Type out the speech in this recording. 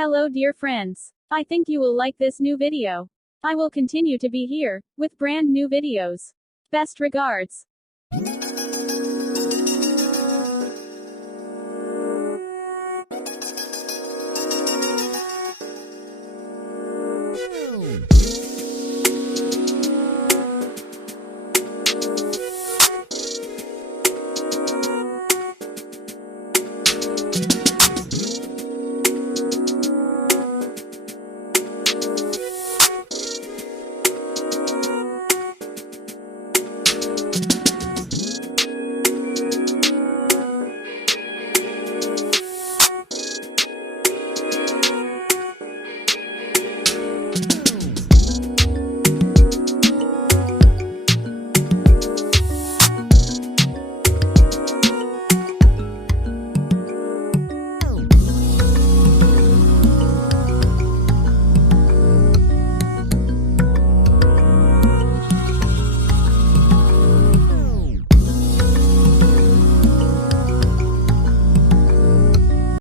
Hello dear friends. I think you will like this new video. I will continue to be here, with brand new videos. Best regards.